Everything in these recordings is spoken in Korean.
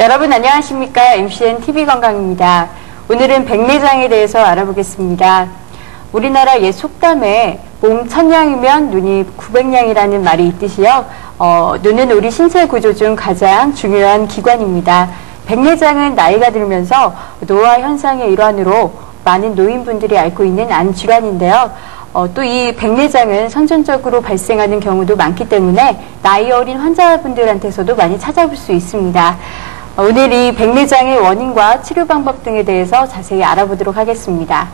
여러분 안녕하십니까? MCN TV건강입니다. 오늘은 백내장에 대해서 알아보겠습니다. 우리나라 옛 속담에 몸 천냥이면 눈이 900냥이라는 말이 있듯이요. 눈은 우리 신체 구조 중 가장 중요한 기관입니다. 백내장은 나이가 들면서 노화 현상의 일환으로 많은 노인분들이 앓고 있는 안질환인데요. 또 이 백내장은 선천적으로 발생하는 경우도 많기 때문에 나이 어린 환자분들한테서도 많이 찾아볼 수 있습니다. 오늘 이 백내장의 원인과 치료 방법 등에 대해서 자세히 알아보도록 하겠습니다.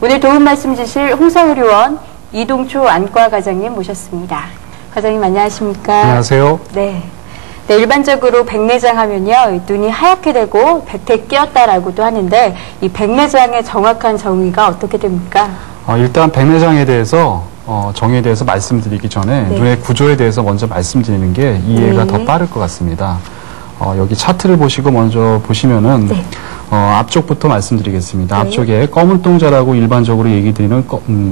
오늘 도움 말씀 주실 홍성의료원 이동초 안과 과장님 모셨습니다. 과장님 안녕하십니까? 안녕하세요. 네. 네, 일반적으로 백내장 하면요, 눈이 하얗게 되고 백태 끼었다라고도 하는데 이 백내장의 정확한 정의가 어떻게 됩니까? 일단 백내장에 대해서 정의에 대해서 말씀드리기 전에 네. 눈의 구조에 대해서 먼저 말씀드리는 게 이해가 네. 더 빠를 것 같습니다. 여기 차트를 보시고 먼저 보시면은 네. 앞쪽부터 말씀드리겠습니다. 네. 앞쪽에 검은 동자라고 일반적으로 얘기 드리는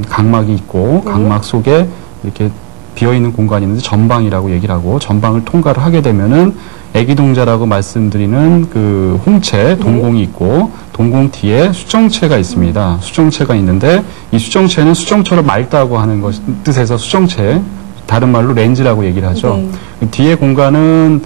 각막이 있고 네. 각막 속에 이렇게 비어있는 공간이 있는데 전방이라고 얘기를 하고 전방을 통과를 하게 되면은 애기동자라고 말씀드리는 그 홍채, 동공이 있고 동공 뒤에 수정체가 있습니다. 수정체가 있는데 이 수정체는 수정처럼 맑다고 하는 뜻에서 수정체, 다른 말로 렌즈라고 얘기를 하죠. 네. 뒤에 공간은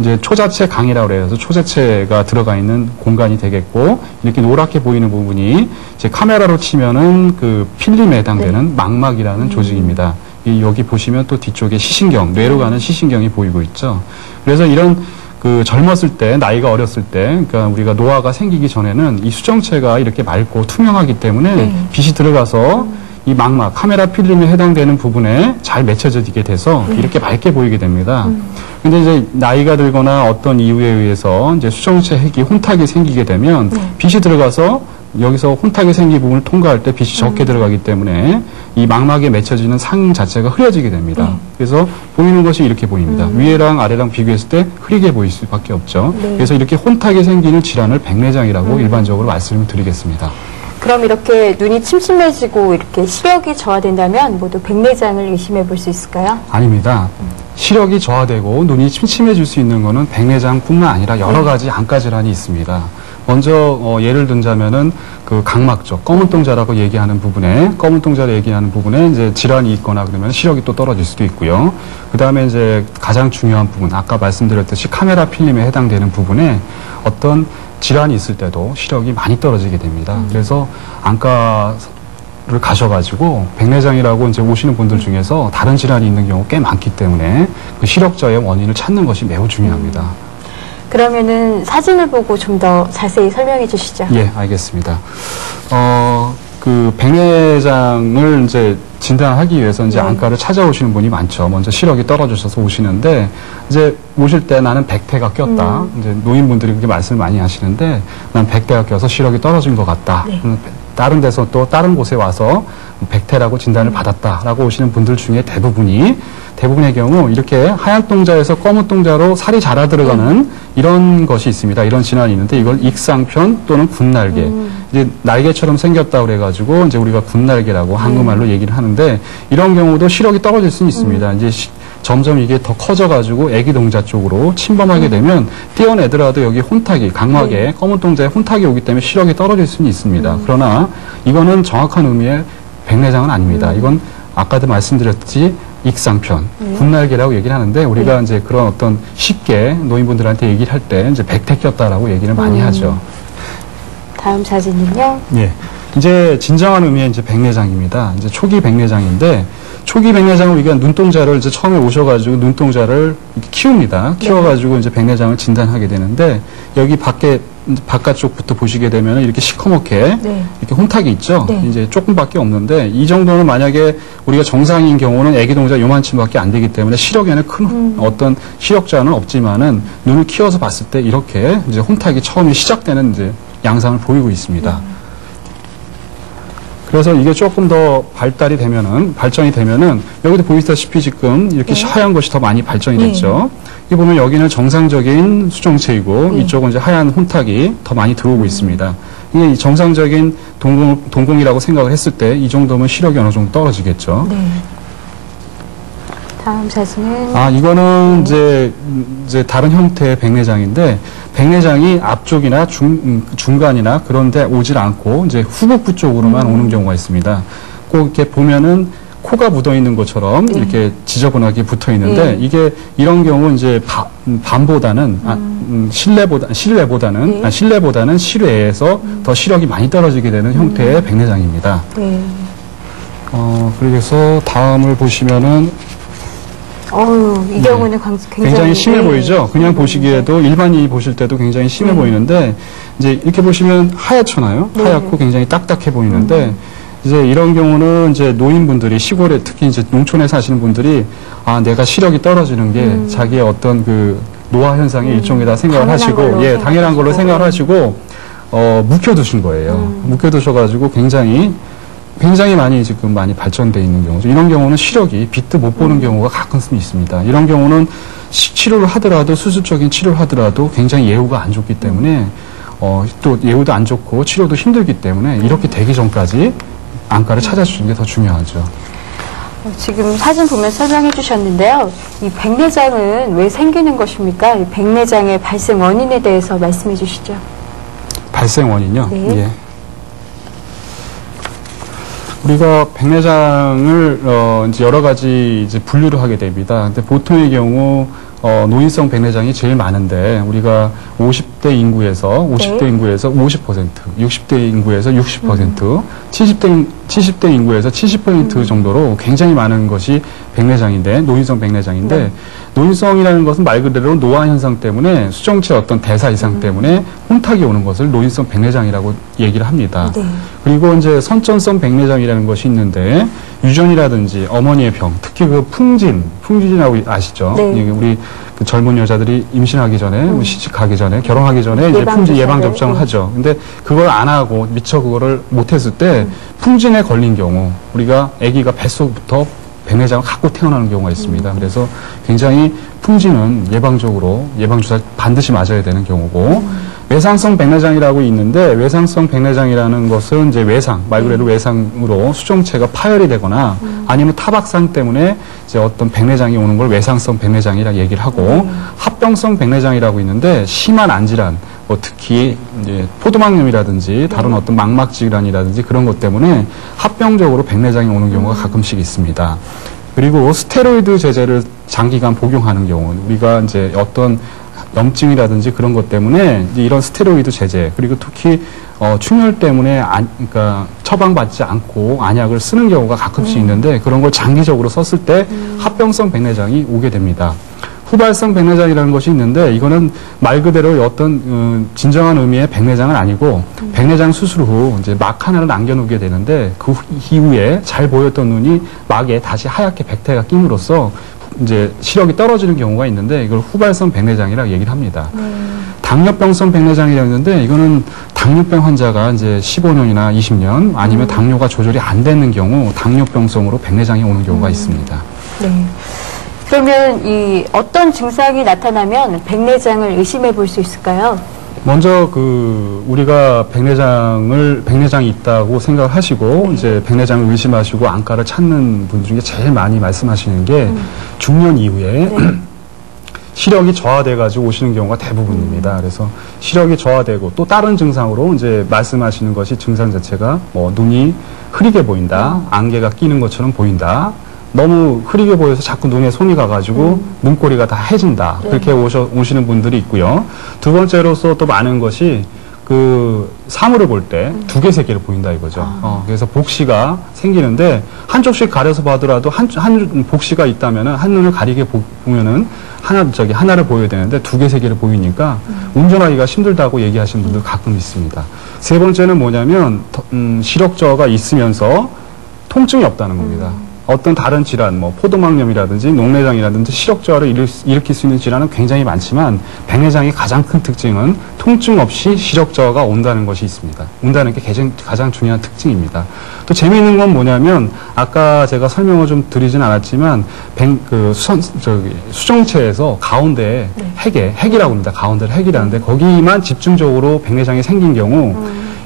이제 초자체 강이라고 해서 초자체가 들어가 있는 공간이 되겠고 이렇게 노랗게 보이는 부분이 이제 카메라로 치면은 그 필름에 해당되는 네. 망막이라는 조직입니다. 여기 보시면 또 뒤쪽에 시신경, 뇌로 가는 시신경이 보이고 있죠. 그래서 이런 그 젊었을 때, 나이가 어렸을 때, 그러니까 우리가 노화가 생기기 전에는 이 수정체가 이렇게 맑고 투명하기 때문에 네. 빛이 들어가서 이 망막, 카메라 필름에 해당되는 부분에 잘 맺혀지게 돼서 이렇게 맑게 보이게 됩니다. 근데 이제 나이가 들거나 어떤 이유에 의해서 이제 수정체 핵이 혼탁이 생기게 되면 빛이 들어가서 여기서 혼탁이 생긴 부분을 통과할 때 빛이 적게 들어가기 때문에 이 망막에 맺혀지는 상 자체가 흐려지게 됩니다. 그래서 보이는 것이 이렇게 보입니다. 위에랑 아래랑 비교했을 때 흐리게 보일 수밖에 없죠. 네. 그래서 이렇게 혼탁이 생기는 질환을 백내장이라고 일반적으로 말씀을 드리겠습니다. 그럼 이렇게 눈이 침침해지고 이렇게 시력이 저하된다면 모두 백내장을 의심해 볼 수 있을까요? 아닙니다. 시력이 저하되고 눈이 침침해질 수 있는 것은 백내장뿐만 아니라 여러 가지 안과 질환이 있습니다. 먼저 예를 든자면은 그 각막 쪽 검은 동자라고 얘기하는 부분에 검은 동자를 얘기하는 부분에 이제 질환이 있거나 그러면 시력이 또 떨어질 수도 있고요. 그다음에 이제 가장 중요한 부분 아까 말씀드렸듯이 카메라 필름에 해당되는 부분에 어떤 질환이 있을 때도 시력이 많이 떨어지게 됩니다. 그래서 안과를 가셔가지고 백내장이라고 이제 오시는 분들 중에서 다른 질환이 있는 경우 꽤 많기 때문에 그 시력저의 원인을 찾는 것이 매우 중요합니다. 그러면은 사진을 보고 좀 더 자세히 설명해 주시죠. 예, 알겠습니다. 그 백내장을 이제 진단하기 위해서 이제 안과를 찾아오시는 분이 많죠. 먼저 시력이 떨어지셔서 오시는데 이제 오실 때 나는 백태가 꼈다. 이제 노인분들이 그렇게 말씀을 많이 하시는데 난 백태가 껴서 시력이 떨어진 것 같다. 네. 다른 데서 또 다른 곳에 와서 백태라고 진단을 받았다라고 오시는 분들 중에 대부분의 경우 이렇게 하얀 동자에서 검은 동자로 살이 자라 들어가는 이런 것이 있습니다. 이런 질환이 있는데 이걸 익상편 또는 군날개. 이제 날개처럼 생겼다 그래가지고 이제 우리가 군날개라고 한국말로 얘기를 하는데 이런 경우도 시력이 떨어질 수는 있습니다. 이제 점점 이게 더 커져가지고 애기 동자 쪽으로 침범하게 되면 떼어내더라도 여기 혼탁이 각막에 검은 동자에 혼탁이 오기 때문에 시력이 떨어질 수는 있습니다. 그러나 이거는 정확한 의미의 백내장은 아닙니다. 이건 아까도 말씀드렸듯이 익상편, 군날개라고 얘기를 하는데 우리가 이제 그런 어떤 쉽게 노인분들한테 얘기를 할 때 이제 백태 꼈다라고 얘기를 많이 하죠. 다음 사진은요. 예. 이제 진정한 의미의 이제 백내장입니다. 이제 초기 백내장인데 초기 백내장은 우리가 눈동자를 이제 처음에 오셔가지고 눈동자를 이렇게 키웁니다. 키워가지고 이제 백내장을 진단하게 되는데 여기 바깥쪽부터 보시게 되면 이렇게 시커멓게 이렇게 혼탁이 있죠. 이제 조금밖에 없는데 이 정도는 만약에 우리가 정상인 경우는 애기 동자 요만큼밖에 안 되기 때문에 시력에는 큰 어떤 시력자는 없지만은 눈을 키워서 봤을 때 이렇게 이제 혼탁이 처음에 시작되는 이제 양상을 보이고 있습니다. 그래서 이게 조금 더 발전이 되면은 여기도 보이시다시피 지금 이렇게 하얀 것이 더 많이 발전이 됐죠. 이 보면 여기는 정상적인 수정체이고 이쪽은 이제 하얀 혼탁이 더 많이 들어오고 있습니다. 이게 정상적인 동공이라고 생각을 했을 때 이 정도면 시력이 어느 정도 떨어지겠죠. 다음 사진은 이거는 이제 다른 형태의 백내장인데 백내장이 앞쪽이나 중간이나 그런데 오질 않고 이제 후복부 쪽으로만 오는 경우가 있습니다. 꼭 이렇게 보면은 코가 묻어 있는 것처럼 이렇게 지저분하게 붙어 있는데 이게 이런 경우 이제 밤보다는 실내보다는 실외에서 더 시력이 많이 떨어지게 되는 형태의 백내장입니다. 그래서 다음을 보시면은 이 경우는 굉장히 심해 보이죠? 그냥 보시기에도 일반인이 보실 때도 굉장히 심해 보이는데 이제 이렇게 보시면 하얗잖아요. 하얗고 굉장히 딱딱해 보이는데 이제 이런 경우는 이제 노인분들이 시골에 특히 이제 농촌에 사시는 분들이 내가 시력이 떨어지는 게 자기의 어떤 그 노화 현상의 일종이다 생각을 하시고 당연한 걸로 생각을 하시고 묵혀두신 거예요. 묵혀두셔가지고 굉장히 많이 지금 많이 발전되어 있는 경우죠. 이런 경우는 시력이 빛도 못 보는 경우가 가끔 있습니다. 이런 경우는 치료를 하더라도 수술적인 치료를 하더라도 굉장히 예후가 안 좋기 때문에 또 예후도 안 좋고 치료도 힘들기 때문에 이렇게 되기 전까지 안과를 찾아주는 게 더 중요하죠. 지금 사진 보면 설명해 주셨는데요. 이 백내장은 왜 생기는 것입니까? 이 백내장의 발생 원인에 대해서 말씀해 주시죠. 발생 원인요? 네. 예. 우리가 백내장을 이제 여러 가지 이제 분류를 하게 됩니다. 근데 보통의 경우 노인성 백내장이 제일 많은데 우리가 50대 인구에서 50%, 60대 인구에서 60%, 70대 인구에서 70% 정도로 굉장히 많은 것이 백내장인데 노인성 백내장인데 노인성이라는 것은 말 그대로 노화 현상 때문에 수정체 어떤 대사 이상 때문에 혼탁이 오는 것을 노인성 백내장이라고 얘기를 합니다. 그리고 이제 선천성 백내장이라는 것이 있는데 유전이라든지 어머니의 병, 특히 그 풍진이라고 아시죠? 우리 그 젊은 여자들이 임신하기 전에, 시집가기 전에, 결혼하기 전에 이제 풍진 예방 접종을 하죠. 근데 그걸 안 하고 미처 그거를 못했을 때 풍진에 걸린 경우 우리가 아기가 뱃속부터 백내장을 갖고 태어나는 경우가 있습니다. 그래서 굉장히 풍진은 예방주사 반드시 맞아야 되는 경우고 외상성 백내장이라고 있는데 외상성 백내장이라는 것은 이제 말 그대로 외상으로 수정체가 파열이 되거나 아니면 타박상 때문에 이제 어떤 백내장이 오는 걸 외상성 백내장이라 얘기를 하고 합병성 백내장이라고 있는데 심한 안질환 특히 이제 포도막염이라든지 다른 어떤 망막 질환이라든지 그런 것 때문에 합병적으로 백내장이 오는 경우가 가끔씩 있습니다. 그리고 스테로이드 제제를 장기간 복용하는 경우 우리가 이제 어떤 염증이라든지 그런 것 때문에 이런 스테로이드 제제 그리고 특히 충혈 때문에 그러니까 처방받지 않고 안약을 쓰는 경우가 가끔씩 있는데 그런 걸 장기적으로 썼을 때 합병성 백내장이 오게 됩니다. 후발성 백내장이라는 것이 있는데 이거는 말 그대로 어떤 진정한 의미의 백내장은 아니고 백내장 수술 후 이제 막 하나를 남겨놓게 되는데 그 이후에 잘 보였던 눈이 막에 다시 하얗게 백태가 낌으로써 이제 시력이 떨어지는 경우가 있는데 이걸 후발성 백내장이라고 얘기를 합니다. 당뇨병성 백내장이라고 하는데 이거는 당뇨병 환자가 이제 15년이나 20년 아니면 당뇨가 조절이 안 되는 경우 당뇨병성으로 백내장이 오는 경우가 있습니다. 네. 그러면 이 어떤 증상이 나타나면 백내장을 의심해 볼 수 있을까요? 먼저 우리가 백내장이 있다고 생각을 하시고 이제 백내장을 의심하시고 안과를 찾는 분 중에 제일 많이 말씀하시는 게 중년 이후에 시력이 저하돼 가지고 오시는 경우가 대부분입니다. 그래서 시력이 저하되고 또 다른 증상으로 이제 말씀하시는 것이 증상 자체가 눈이 흐리게 보인다, 안개가 끼는 것처럼 보인다. 너무 흐리게 보여서 자꾸 눈에 손이 가가지고 눈꼬리가 다 해진다. 그렇게 오시는 분들이 있고요. 두 번째로서 또 많은 것이 사물을 볼 때 두 개, 세 개를 보인다 이거죠. 그래서 복시가 생기는데 한쪽씩 가려서 봐더라도 한 복시가 있다면은 한 눈을 가리게 보면은 하나를 보여야 되는데 두 개, 세 개를 보이니까 운전하기가 힘들다고 얘기하시는 분들 가끔 있습니다. 세 번째는 뭐냐면 시력 저하가 있으면서 통증이 없다는 겁니다. 어떤 다른 질환, 포도막염이라든지 녹내장이라든지 시력 저하를 일으킬 수 있는 질환은 굉장히 많지만 백내장의 가장 큰 특징은 통증 없이 시력 저하가 온다는 것이 있습니다. 온다는 게 가장 중요한 특징입니다. 또 재미있는 건 뭐냐면 아까 제가 설명을 좀 드리진 않았지만 수정체에서 가운데 핵이라고 합니다. 가운데를 핵이라는데 거기만 집중적으로 백내장이 생긴 경우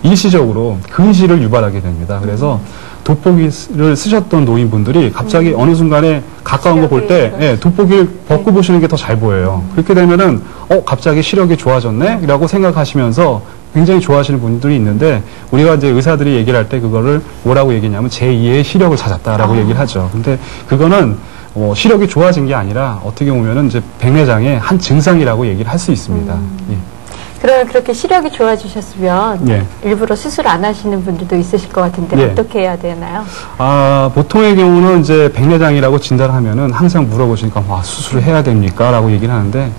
일시적으로 근시를 유발하게 됩니다. 그래서 돋보기를 쓰셨던 노인분들이 갑자기 어느 순간에 가까운 거 볼 때 예, 돋보기를 벗고 보시는 게 더 잘 보여요. 그렇게 되면은 갑자기 시력이 좋아졌네? 라고 생각하시면서 굉장히 좋아하시는 분들이 있는데 우리가 이제 의사들이 얘기를 할 때 그거를 뭐라고 얘기냐면 제2의 시력을 찾았다라고 얘기를 하죠. 근데 그거는 시력이 좋아진 게 아니라 어떻게 보면은 이제 백내장의 한 증상이라고 얘기를 할 수 있습니다. 예. 그러면 그렇게 시력이 좋아지셨으면 예. 일부러 수술 안 하시는 분들도 있으실 것 같은데 예. 어떻게 해야 되나요? 보통의 경우는 이제 백내장이라고 진단을 하면은 항상 물어보시니까 수술을 해야 됩니까? 라고 얘기를 하는데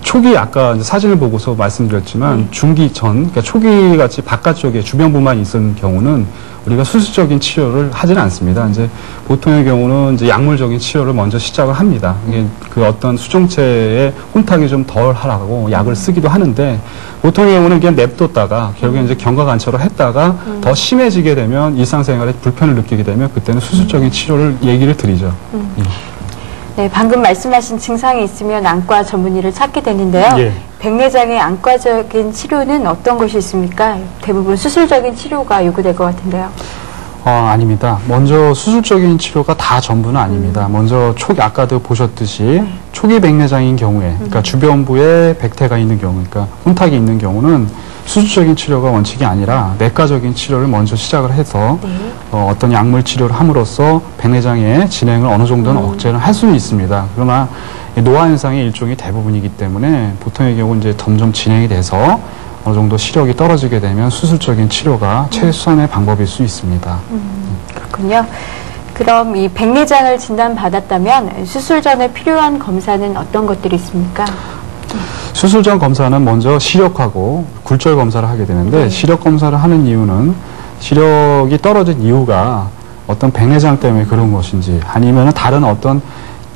초기 아까 이제 사진을 보고서 말씀드렸지만 중기 전, 그러니까 초기 같이 바깥쪽에 주변부만 있는 경우는 우리가 수술적인 치료를 하지는 않습니다. 이제 보통의 경우는 이제 약물적인 치료를 먼저 시작을 합니다. 이게 그 어떤 수정체의 혼탁이 좀 덜 하라고 약을 쓰기도 하는데 보통의 경우는 그냥 냅뒀다가 결국에 이제 경과관찰을 했다가 더 심해지게 되면 일상생활에 불편을 느끼게 되면 그때는 수술적인 치료를 얘기를 드리죠. 예. 네, 방금 말씀하신 증상이 있으면 안과 전문의를 찾게 되는데요. 예. 백내장의 안과적인 치료는 어떤 것이 있습니까? 대부분 수술적인 치료가 요구될 것 같은데요. 아닙니다. 먼저 수술적인 치료가 다 전부는 아닙니다. 먼저 초기 아까도 보셨듯이 초기 백내장인 경우에, 그러니까 주변부에 백태가 있는 경우, 그러니까 혼탁이 있는 경우는 수술적인 치료가 원칙이 아니라 내과적인 치료를 먼저 시작을 해서 어떤 약물 치료를 함으로써 백내장의 진행을 어느 정도는 억제를 할 수는 있습니다. 그러나 노화 현상의 일종이 대부분이기 때문에 보통의 경우 이제 점점 진행이 돼서 어느 정도 시력이 떨어지게 되면 수술적인 치료가 최선의 방법일 수 있습니다. 그렇군요. 그럼 이 백내장을 진단받았다면 수술 전에 필요한 검사는 어떤 것들이 있습니까? 수술 전 검사는 먼저 시력하고 굴절 검사를 하게 되는데 시력 검사를 하는 이유는 시력이 떨어진 이유가 어떤 백내장 때문에 그런 것인지 아니면 다른 어떤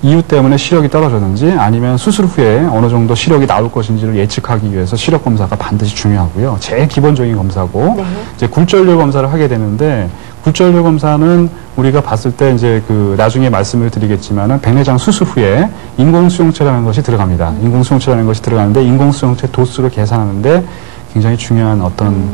이유 때문에 시력이 떨어졌는지 아니면 수술 후에 어느 정도 시력이 나올 것인지를 예측하기 위해서 시력 검사가 반드시 중요하고요. 제일 기본적인 검사고 이제 굴절률 검사를 하게 되는데 굴절률 검사는 우리가 봤을 때 이제 그 나중에 말씀을 드리겠지만은 백내장 수술 후에 인공수용체라는 것이 들어갑니다. 인공수용체라는 것이 들어가는데 인공수용체 도수를 계산하는데 굉장히 중요한 어떤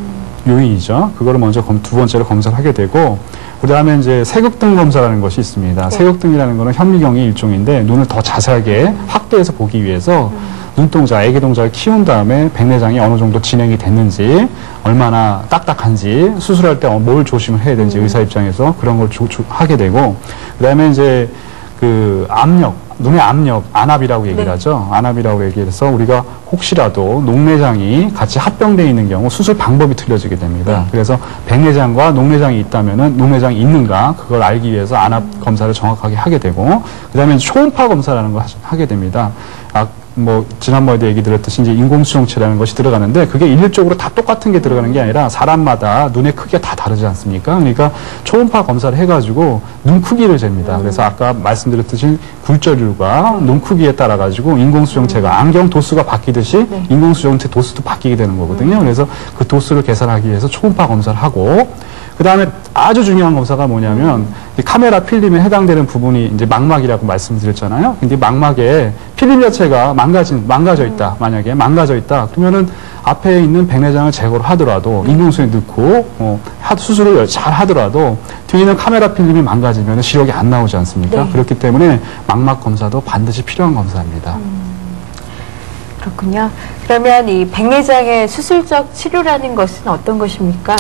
요인이죠. 그거를 먼저 두 번째로 검사를 하게 되고 그 다음에 이제 색역등 검사라는 것이 있습니다. 색역등이라는 거는 현미경의 일종인데 눈을 더 자세하게 확대해서 보기 위해서 눈동자, 애기 동작을 키운 다음에 백내장이 어느 정도 진행이 됐는지 얼마나 딱딱한지 수술할 때 뭘 조심을 해야 되는지 의사 입장에서 그런 걸 하게 되고 그 다음에 이제 그 압력, 눈의 압력, 안압이라고 얘기를 하죠. 안압이라고 얘기해서 우리가 혹시라도 녹내장이 같이 합병되어 있는 경우 수술 방법이 틀려지게 됩니다. 그래서 백내장과 녹내장이 있다면은 녹내장이 있는가 그걸 알기 위해서 안압 검사를 정확하게 하게 되고 그다음에 초음파 검사라는 걸 하게 됩니다. 지난번에도 얘기 드렸듯이 이제 인공수용체라는 것이 들어가는데 그게 일률적으로 다 똑같은 게 들어가는 게 아니라 사람마다 눈의 크기가 다 다르지 않습니까? 그러니까 초음파 검사를 해가지고 눈 크기를 잽니다. 그래서 아까 말씀드렸듯이 굴절률과 눈 크기에 따라 가지고 인공수용체가 안경 도수가 바뀌듯이 인공수용체 도수도 바뀌게 되는 거거든요. 그래서 그 도수를 계산하기 위해서 초음파 검사를 하고 그 다음에 아주 중요한 검사가 뭐냐면 이 카메라 필름에 해당되는 부분이 이제 망막이라고 말씀드렸잖아요. 근데 망막에 필름 자체가 망가져 있다. 만약에 망가져 있다. 그러면은 앞에 있는 백내장을 제거를 하더라도 인공수에 넣고 수술을 잘 하더라도 뒤에 있는 카메라 필름이 망가지면 시력이 안 나오지 않습니까? 그렇기 때문에 망막 검사도 반드시 필요한 검사입니다. 그렇군요. 그러면 이 백내장의 수술적 치료라는 것은 어떤 것입니까?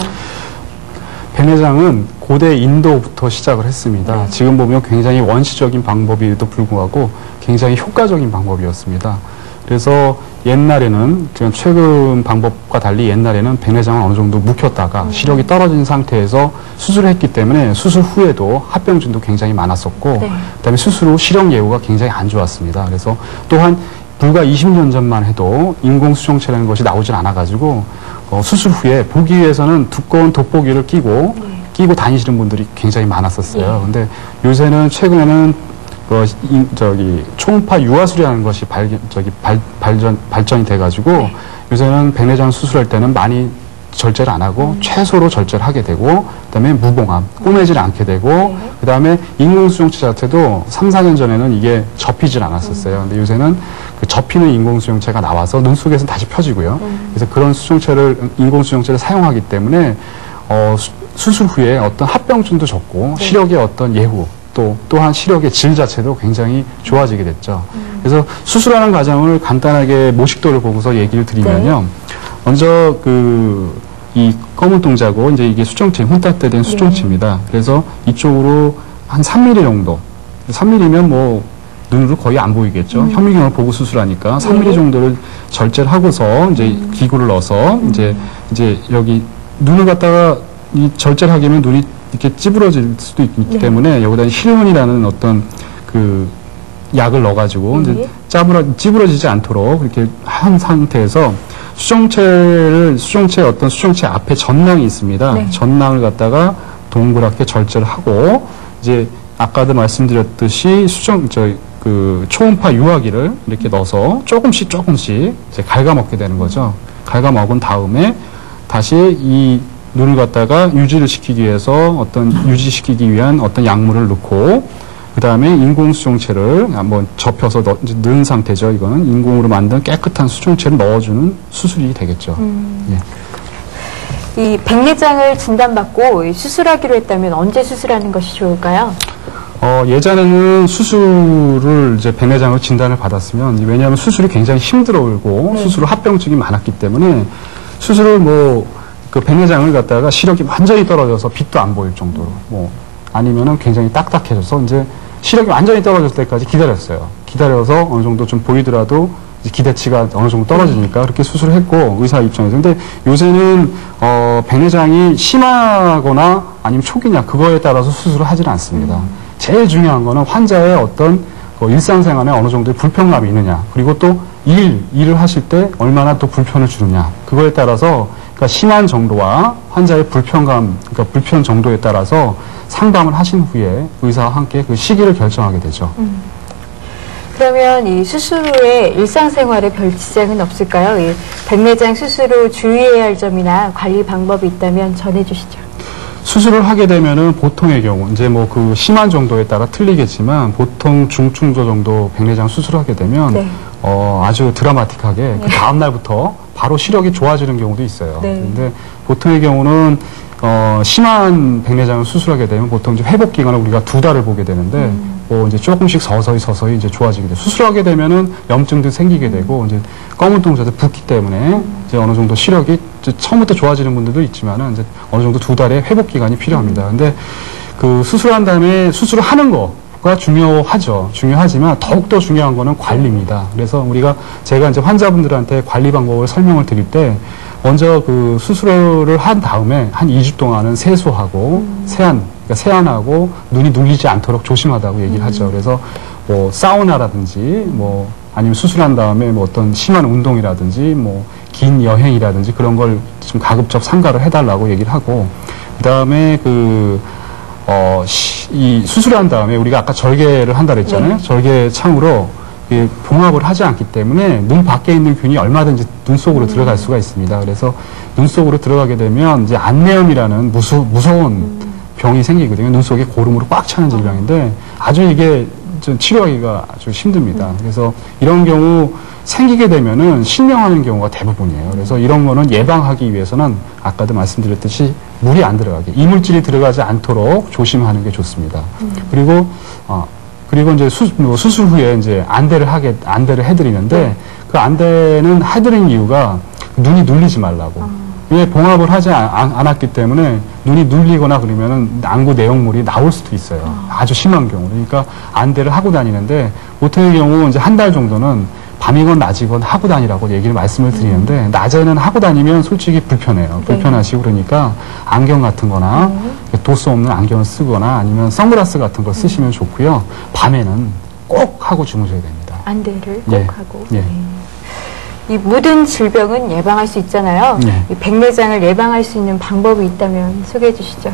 백내장은 고대 인도부터 시작을 했습니다. 지금 보면 굉장히 원시적인 방법에도 불구하고 굉장히 효과적인 방법이었습니다. 그래서 옛날에는 최근 방법과 달리 옛날에는 백내장을 어느 정도 묵혔다가 시력이 떨어진 상태에서 수술을 했기 때문에 수술 후에도 합병증도 굉장히 많았었고 그다음에 수술 후 시력 예후가 굉장히 안 좋았습니다. 그래서 또한 불과 20년 전만 해도 인공수용체라는 것이 나오질 않아가지고 수술 후에 보기 위해서는 두꺼운 돋보기를 끼고 다니시는 분들이 굉장히 많았었어요. 근데 요새는 최근에는 초음파 유화술이라는 것이 발전이 돼가지고 요새는 백내장 수술할 때는 많이 절제를 안 하고 최소로 절제를 하게 되고 그다음에 무봉암, 꼬매질 않게 되고 그다음에 인공수용체 자체도 3, 4년 전에는 이게 접히질 않았었어요. 근데 요새는 그 접히는 인공수용체가 나와서 눈 속에서 다시 펴지고요. 그래서 그런 인공수용체를 사용하기 때문에 수술 후에 어떤 합병증도 적고 네. 시력의 어떤 예후 또한 시력의 질 자체도 굉장히 좋아지게 됐죠. 그래서 수술하는 과정을 간단하게 모식도를 보고서 얘기를 드리면요. 먼저 이 검은 동자고 이제 이게 수정체, 혼탁되된 수정체입니다. 그래서 이쪽으로 한 3mm 정도. 3mm면 뭐 눈으로 거의 안 보이겠죠. 현미경을 보고 수술하니까 3mm 정도를 절제를 하고서 이제 기구를 넣어서 이제 여기 눈을 갖다가 이 절제를 하게 되면 눈이 이렇게 찌부러질 수도 있기 때문에 여기다 실눈이라는 어떤 그 약을 넣어가지고 이제 찌부러지지 않도록 이렇게 한 상태에서 수정체 앞에 전낭이 있습니다. 네. 전낭을 갖다가 동그랗게 절제를 하고 이제 아까도 말씀드렸듯이 초음파 유화기를 이렇게 넣어서 조금씩 이제 갉아먹게 되는 거죠. 갉아먹은 다음에 다시 이 눈을 갖다가 유지시키기 위한 어떤 약물을 넣고 그 다음에 인공 수정체를 한번 접혀서 넣은 상태죠. 이거는 인공으로 만든 깨끗한 수정체를 넣어주는 수술이 되겠죠. 예. 이 백내장을 진단받고 수술하기로 했다면 언제 수술하는 것이 좋을까요? 예전에는 수술을 이제 백내장을 진단을 받았으면 왜냐하면 수술이 굉장히 힘들고 수술 합병증이 많았기 때문에 수술을 그 백내장을 갖다가 시력이 완전히 떨어져서 빛도 안 보일 정도로 아니면은 굉장히 딱딱해져서 이제 시력이 완전히 떨어질 때까지 기다렸어요. 기다려서 어느 정도 좀 보이더라도 이제 기대치가 어느 정도 떨어지니까 그렇게 수술을 했고 의사 입장에서. 근데 요새는 백내장이 심하거나 아니면 초기냐 그거에 따라서 수술을 하지는 않습니다. 제일 중요한 거는 환자의 어떤 일상생활에 어느 정도의 불편감이 있느냐, 그리고 또 일을 하실 때 얼마나 또 불편을 주느냐, 그거에 따라서 그러니까 심한 정도와 환자의 불편 정도에 따라서 상담을 하신 후에 의사와 함께 그 시기를 결정하게 되죠. 그러면 이 수술 후에 일상생활에 별 지장은 없을까요? 이 백내장 수술 후 주의해야 할 점이나 관리 방법이 있다면 전해주시죠. 수술을 하게 되면은 보통의 경우 이제 그 심한 정도에 따라 틀리겠지만 보통 중증도 정도 백내장 수술을 하게 되면 아주 드라마틱하게 그 다음 날부터 바로 시력이 좋아지는 경우도 있어요. 그런데 보통의 경우는 심한 백내장을 수술하게 되면 보통 이제 회복 기간을 우리가 2달을 보게 되는데 이제 조금씩 서서히 이제 좋아지게 돼요. 수술하게 되면은 염증도 생기게 되고 이제 검은 동자도 붓기 때문에 이제 어느 정도 시력이 처음부터 좋아지는 분들도 있지만은 이제 어느 정도 2달의 회복 기간이 필요합니다. 근데 그 수술한 다음에 수술을 하는 거가 중요하죠. 중요하지만 더욱더 중요한 거는 관리입니다. 그래서 제가 이제 환자분들한테 관리 방법을 설명을 드릴 때 먼저 그 수술을 한 다음에 한 2주 동안은 세수하고 세안하고 눈이 눌리지 않도록 조심하다고 얘기를 하죠. 그래서 사우나라든지 아니면 수술한 다음에 어떤 심한 운동이라든지 긴 여행이라든지 그런 걸 좀 가급적 삼가를 해달라고 얘기를 하고, 그 다음에 이 수술한 다음에 우리가 아까 절개를 한다 그랬잖아요. 절개 창으로 봉합을 하지 않기 때문에 눈 밖에 있는 균이 얼마든지 눈 속으로 들어갈 수가 있습니다. 그래서 눈 속으로 들어가게 되면 이제 안내염이라는 무서운 병이 생기거든요. 눈 속에 고름으로 꽉 차는 질병인데 아주 이게 좀 치료하기가 아주 힘듭니다. 그래서 이런 경우 생기게 되면은 실명하는 경우가 대부분이에요. 그래서 이런 거는 예방하기 위해서는 아까도 말씀드렸듯이 물이 안 들어가게, 이물질이 들어가지 않도록 조심하는 게 좋습니다. 그리고 이제 수술 후에 이제 안대를 해드리는데 그 안대는 해드린 이유가 눈이 눌리지 말라고. 왜 봉합을 하지 않았기 때문에 눈이 눌리거나 그러면은 안구 내용물이 나올 수도 있어요. 아주 심한 경우. 그러니까 안대를 하고 다니는데 보통의 경우 이제 한 달 정도는 밤이건 낮이건 하고 다니라고 말씀을 드리는데 낮에는 하고 다니면 솔직히 불편해요. 불편하시고 그러니까 안경 같은 거나 도수 없는 안경을 쓰거나 아니면 선글라스 같은 걸 쓰시면 좋고요. 밤에는 꼭 하고 주무셔야 됩니다. 안대를 꼭 하고. 예. 이 모든 질병은 예방할 수 있잖아요. 이 백내장을 예방할 수 있는 방법이 있다면 소개해 주시죠.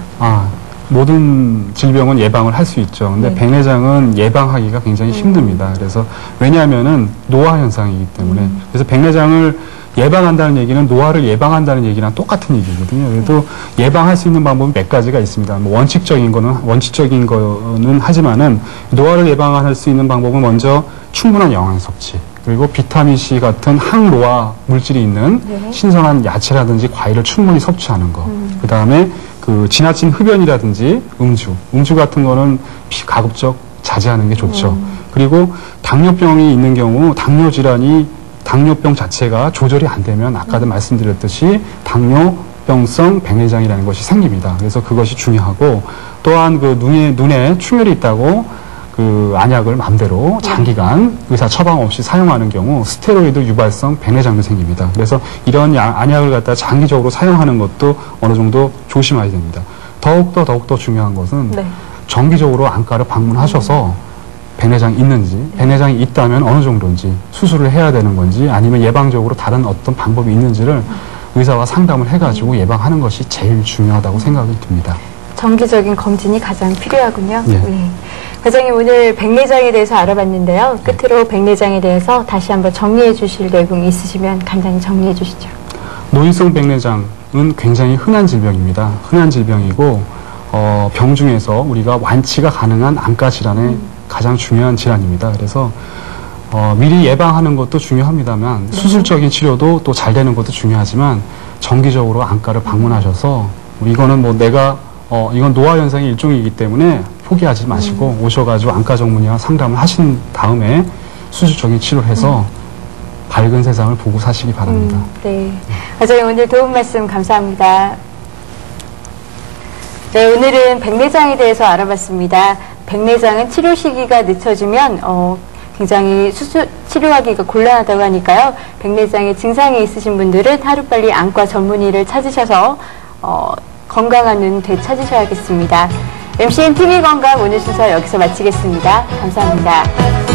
모든 질병은 예방을 할 수 있죠. 근데 백내장은 예방하기가 굉장히 힘듭니다. 그래서 왜냐하면은 노화 현상이기 때문에. 그래서 백내장을 예방한다는 얘기는 노화를 예방한다는 얘기랑 똑같은 얘기거든요. 그래도 예방할 수 있는 방법은 몇 가지가 있습니다. 원칙적인 거는 하지만은 노화를 예방할 수 있는 방법은 먼저 충분한 영양 섭취, 그리고 비타민C 같은 항노화 물질이 있는 신선한 야채라든지 과일을 충분히 섭취하는 거. 그 다음에 그 지나친 흡연이라든지 음주 같은 거는 가급적 자제하는 게 좋죠. 그리고 당뇨병이 있는 경우 당뇨병 자체가 조절이 안 되면 아까도 말씀드렸듯이 당뇨병성 백내장이라는 것이 생깁니다. 그래서 그것이 중요하고 또한 그 눈에 충혈이 있다고 그 안약을 마음대로 장기간 의사 처방 없이 사용하는 경우 스테로이드 유발성 백내장도 생깁니다. 그래서 이런 안약을 갖다 장기적으로 사용하는 것도 어느 정도 조심해야 됩니다. 더욱더 중요한 것은 네. 정기적으로 안과를 방문하셔서 백내장이 있는지, 백내장이 있다면 어느 정도인지, 수술을 해야 되는 건지, 아니면 예방적으로 다른 어떤 방법이 있는지를 의사와 상담을 해가지고 예방하는 것이 제일 중요하다고 생각이 듭니다. 정기적인 검진이 가장 필요하군요. 예. 네. 과장님, 오늘 백내장에 대해서 알아봤는데요. 끝으로 백내장에 대해서 다시 한번 정리해 주실 내용이 있으시면 간단히 정리해 주시죠. 노인성 백내장은 굉장히 흔한 질병입니다. 흔한 질병이고 병 중에서 우리가 완치가 가능한 안과 질환의 가장 중요한 질환입니다. 그래서 미리 예방하는 것도 중요합니다만 수술적인 치료도 또 잘 되는 것도 중요하지만 정기적으로 안과를 방문하셔서 이거는 뭐 이건 노화 현상의 일종이기 때문에 포기하지 마시고 오셔가지고 안과 전문의와 상담을 하신 다음에 수술적인 치료를 해서 밝은 세상을 보고 사시기 바랍니다. 네. 과장님, 오늘 도움 말씀 감사합니다. 네, 오늘은 백내장에 대해서 알아봤습니다. 백내장은 치료 시기가 늦춰지면 굉장히 치료하기가 곤란하다고 하니까요. 백내장의 증상이 있으신 분들은 하루빨리 안과 전문의를 찾으셔서 건강한 눈 되찾으셔야겠습니다. MCN TV건강 오늘 순서 여기서 마치겠습니다. 감사합니다.